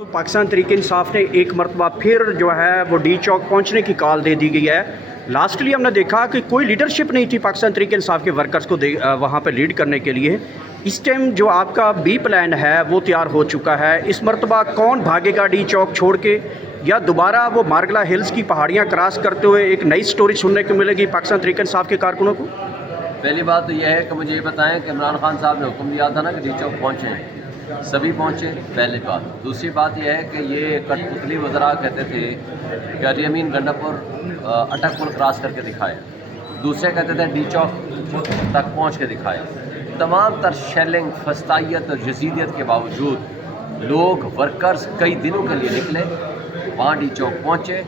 तो पाकिस्तान तहरीक इंसाफ ने एक मरतबा फिर जो है वो डी चौक पहुंचने की कॉल दे दी गई है। लास्टली हमने देखा कि कोई लीडरशिप नहीं थी पाकिस्तान तहरीक इंसाफ के वर्कर्स को वहाँ पर लीड करने के लिए। इस टाइम जो आपका बी प्लान है वो तैयार हो चुका है। इस मरतबा कौन भागेगा डी चौक छोड़ के, या दोबारा वो मारगला हिल्स की पहाड़ियाँ क्रॉस करते हुए एक नई स्टोरी सुनने को मिलेगी पाकिस्तान तहरीक इंसाफ के कारकुनों को? पहली बात तो यह है कि मुझे ये बताएं कि इमरान खान साहब ने हुक्म दिया था ना कि डी चौक पहुँचें, सभी पहुँचे, पहली बात। दूसरी बात यह है कि ये कठपुतली वज़रा कहते थे कि अली अमीन गंडापुर अटक पुल क्रॉस करके दिखाए, दूसरे कहते थे डी चौक तक पहुँच के दिखाए। तमाम तर शेलिंग, फस्तायत और जसीदियत के बावजूद लोग वर्कर्स कई दिनों के लिए निकले, वहाँ डी चौक पहुँचे।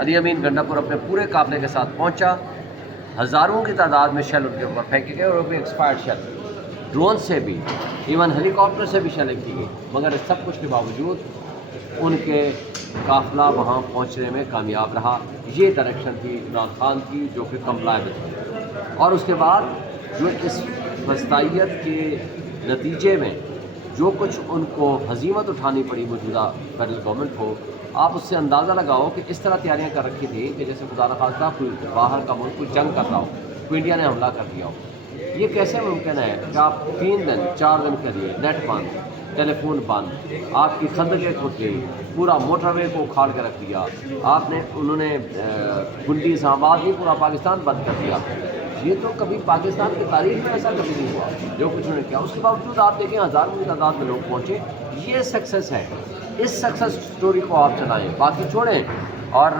अली अमीन गंडापुर अपने पूरे काफ़िले के साथ पहुँचा। हज़ारों की तादाद में शेल उनके ऊपर फेंके गए, और वो भी एक्सपायर्ड शेल, ड्रोन से भी, इवन हेलीकॉप्टर से भी शेलिंग की गई। मगर इस सब कुछ के बावजूद उनके काफ़िला वहाँ पहुँचने में कामयाब रहा। ये डायरेक्शन थी इमरान खान की, जो कि कंप्लायबल थी। और उसके बाद जो इस फस्तायत के नतीजे में जो कुछ उनको हजीमत उठानी पड़ी मौजूदा फेडरल गवर्नमेंट को, आप उससे अंदाज़ा लगाओ कि इस तरह तैयारियां कर रखी थी कि जैसे खुदा न खास्ता कोई बाहर का मुल्क कोई जंग कर रहा हो, कोई इंडिया ने हमला कर दिया हो। ये कैसे मुमकिन है कि आप 3 दिन 4 दिन के लिए नेट बंद, टेलीफोन बंद, आपकी खंदकें खुद गई, पूरा मोटरवे को उखाड़ के रख दिया आपने, उन्होंने गुंडी इस्लामाबाद नहीं पूरा पाकिस्तान बंद कर दिया। ये तो कभी पाकिस्तान की तारीख में ऐसा कभी नहीं हुआ जो कुछ उन्होंने किया। उसके बावजूद आप देखें हज़ारों की तादाद में लोग पहुँचे। ये सक्सेस है। इस सक्सेस स्टोरी को आप चलाएं, बाकी छोड़ें। और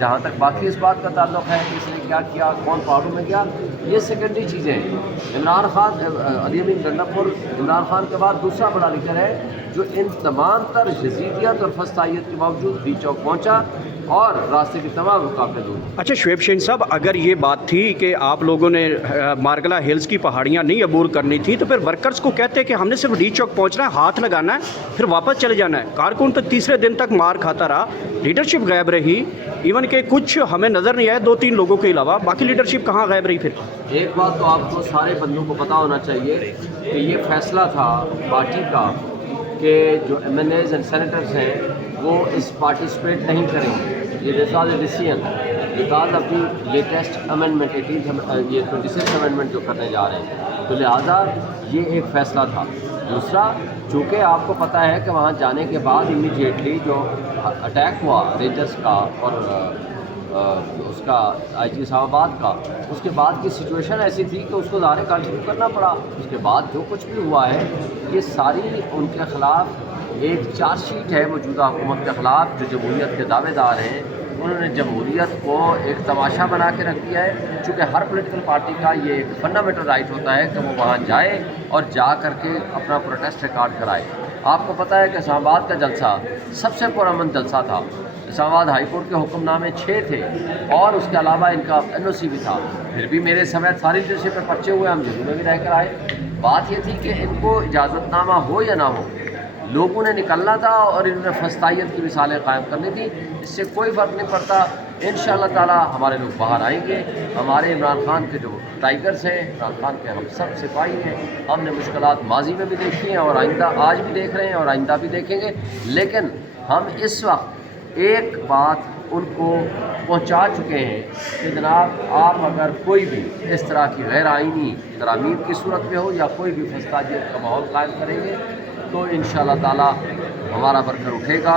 जहाँ तक बाकी इस बात का ताल्लुक़ है कि इसने क्या किया, कौन पहाड़ों में गया, ये सेकेंडरी चीज़ें हैं। इमरान खान, अली अमीन गंडापुर इमरान खान के बाद दूसरा बड़ा लीडर है जो इन तमाम तर जसीदियत और फस्तायत के बावजूद डी चौक पहुँचा और रास्ते की तमाम रुकावटें दूर। अच्छा शुएब शहीन साहब, अगर ये बात थी कि आप लोगों ने मारगला हिल्स की पहाड़ियाँ नहीं अबूर करनी थी, तो फिर वर्कर्स को कहते हैं कि हमने सिर्फ डी चौक पहुँचना है, हाथ लगाना है, फिर वापस चले जाना है। कारकुन तो तीसरे दिन तक मार खाता रहा, लीडरशिप गायब रही, इवन के कुछ हमें नज़र नहीं आया 2-3 लोगों के अलावा, बाकी लीडरशिप कहाँ गायब रही फिर? एक बात तो आपको सारे बंदों को पता होना चाहिए कि ये फैसला था पार्टी का कि जो MNAs एंड सेनेटर्स हैं वो इस पार्टिसिपेट नहीं करेंगे। ये डिसीजन बिकॉज अभी लेटेस्ट अमेंडमेंट 26 अमेंडमेंट जो करने जा रहे हैं, तो लिहाजा ये एक फ़ैसला था। दूसरा, चूँकि आपको पता है कि वहाँ जाने के बाद इमीडिएटली जो अटैक हुआ रेंजर्स का और उसका IG इस्लामाबाद का, उसके बाद की सिचुएशन ऐसी थी कि उसको ज़ाहिर कंटिन्यू करना पड़ा। उसके बाद जो कुछ भी हुआ है, ये सारी उनके ख़िलाफ़ एक चार्जशीट है मौजूदा हुकूमत के ख़िलाफ़, जो जमहूरियत के दावेदार हैं। उन्होंने जमहूरियत को एक तमाशा बना के रख दिया है। चूँकि हर पॉलिटिकल पार्टी का ये एक फंडामेंटल राइट होता है कि वो वहाँ जाए और जा करके अपना प्रोटेस्ट रिकॉर्ड कराए। आपको पता है कि इस्लामाबाद का जलसा सबसे पुरअमन जलसा था। इस्लामाबाद हाई कोर्ट के हुक्मनामे 6 थे और उसके अलावा इनका NOC भी था। फिर भी मेरे समेत सारी लीडरशिप में पर्चे हुए, हम जरूर में भी रह कर आए। बात ये थी कि इनको इजाज़तनामा हो या ना हो, लोगों ने निकलना था और इन्होंने फस्तायत की मिसालें कायम करनी थी। इससे कोई फ़र्क नहीं पड़ता। इंशाअल्लाह ताला हमारे लोग बाहर आएंगे। हमारे इमरान खान के जो टाइगर्स हैं, इमरान खान के हम सब सिपाही हैं। हमने मुश्किलात माजी में भी देखी हैं और आइंदा आज भी देख रहे हैं और आइंदा भी देखेंगे। लेकिन हम इस वक्त एक बात उनको पहुंचा चुके हैं कि जनाब, आप अगर कोई भी इस तरह की गैर आइनी तरामीम की सूरत में हो या कोई भी फस्तायत का माहौल कायम करेंगे, तो इंशाअल्लाह ताला हमारा वर्कर उठेगा।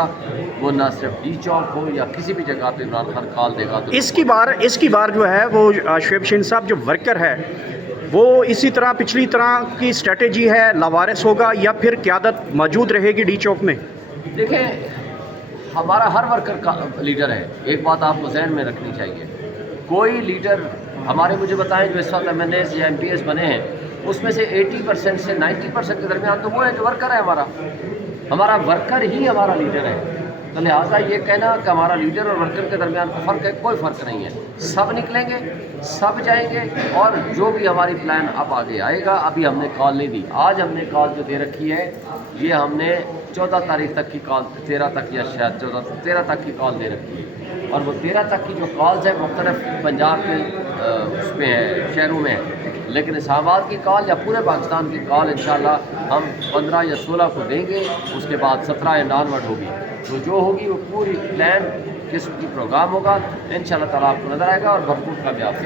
वो ना सिर्फ डी चौक हो या किसी भी जगह पे इमरान खान कॉल देगा। तो इसकी बार जो है वो शुएब शहीन साहब, जो वर्कर है वो इसी तरह पिछली तरह की स्ट्रेटेजी है, लावारिस होगा या फिर क़यादत मौजूद रहेगी डी चौक में? देखें, हमारा हर वर्कर का लीडर है। एक बात आपको जहन में रखनी चाहिए, कोई लीडर हमारे, मुझे बताएं, जो इस वक्त MNAs या MPs बने हैं, उसमें से 80% से 90% के दरमियान तो वो है जो वर्कर है। हमारा वर्कर ही हमारा लीडर है। तो लिहाजा ये कहना कि हमारा लीडर और वर्कर के दरमियान कोई फ़र्क है, कोई फ़र्क नहीं है। सब निकलेंगे, सब जाएंगे और जो भी हमारी प्लान अब आगे आएगा। अभी हमने कॉल नहीं दी। आज हमने कॉल जो दे रखी है, ये हमने 14 तारीख तक की कॉल, 13 तक या शायद 13 तक की कॉल दे रखी है। और वो 13 तक की जो कॉल्स हैं मुख्तलिफ पंजाब के उसमें है, शहरों में है। لیکن اسلام آباد کی کال یا پورے پاکستان کی کال انشاءاللہ ہم 15 یا 16 کو دیں گے، اس کے بعد 17 اینڈ آنورڈ ہوگی، تو جو ہوگی وہ پوری پلان قسم کی پروگرام ہوگا، انشاءاللہ تعالیٰ آپ کو نظر آئے گا اور بھرپور کامیاب